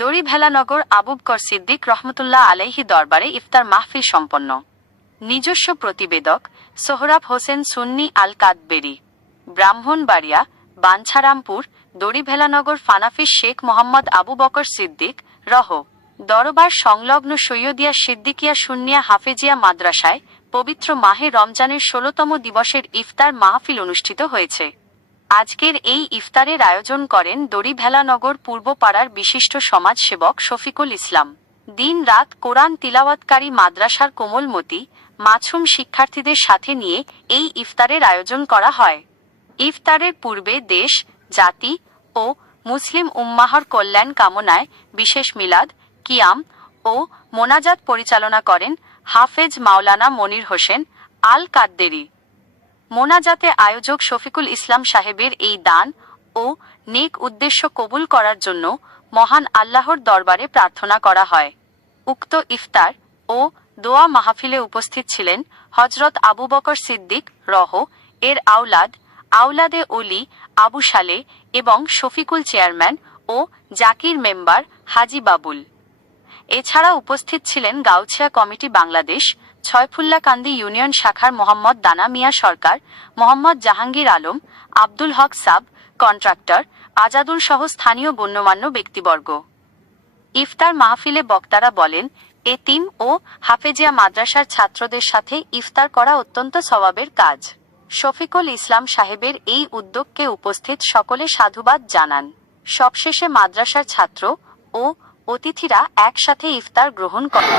দড়িভেলানগর আবু বকর সিদ্দিক রহমতুল্লাহ আলাইহি দরবারে ইফতার মাহফিল সম্পন্ন। নিজস্ব প্রতিবেদক সোহরাব হোসেন সুন্নি আল কাদবেরি। ব্রাহ্মণবাড়িয়া, বাঞ্ছারামপুর, দড়িভেলানগর ফানাফিস শেখ মোহাম্মদ আবু বকর সিদ্দিক রহ দরবার সংলগ্ন সৈয়দিয়া সিদ্দিকিয়া সুন্নিয়া হাফেজিয়া মাদ্রাসায় পবিত্র মাহে রমজানের ১৬তম দিবসের ইফতার মাহফিল অনুষ্ঠিত হয়েছে। আজকের এই ইফতারের আয়োজন করেন দড়িভেলানগর পূর্বপাড়ার বিশিষ্ট সমাজসেবক শফিকুল ইসলাম। দিন রাত কোরআন তিলাওয়াতকারী মাদ্রাসার কোমলমতি মাছুম শিক্ষার্থীদের সাথে নিয়ে এই ইফতারের আয়োজন করা হয়। ইফতারের পূর্বে দেশ, জাতি ও মুসলিম উম্মাহর কল্যাণ কামনায় বিশেষ মিলাদ, কিয়াম ও মোনাজাত পরিচালনা করেন হাফেজ মাওলানা মনির হোসেন আল কাদদেরি। মোনাজাতে আয়োজক শফিকুল ইসলাম সাহেবের এই দান ও নেক উদ্দেশ্য কবুল করার জন্য মহান আল্লাহর দরবারে প্রার্থনা করা হয়। উক্ত ইফতার ও দোয়া মাহফিলে উপস্থিত ছিলেন হযরত আবু বকর সিদ্দিক রহ এর আওলাদে ওলি আবু সালে এবং শফিকুল চেয়ারম্যান ও জাকির মেম্বার হাজি বাবুল। এছাড়া উপস্থিত ছিলেন গাউছিয়া কমিটি বাংলাদেশ ছয়ফুল্লাকান্দি ইউনিয়ন শাখার মোহাম্মদ দানা মিয়া সরকার, মোহাম্মদ জাহাঙ্গীর আলম, আব্দুল হক সাব কন্ট্রাক্টর, আজাদুল সহ স্থানীয় গণ্যমান্য ব্যক্তিবর্গ। ইফতার মাহফিলে বক্তারা বলেন, এতিম ও হাফেজিয়া মাদ্রাসার ছাত্রদের সাথে ইফতার করা অত্যন্ত সওয়াবের কাজ। শফিকুল ইসলাম সাহেবের এই উদ্যোগকে উপস্থিত সকলে সাধুবাদ জানান। সবশেষে মাদ্রাসার ছাত্র ও অতিথিরা একসাথে ইফতার গ্রহণ করেন।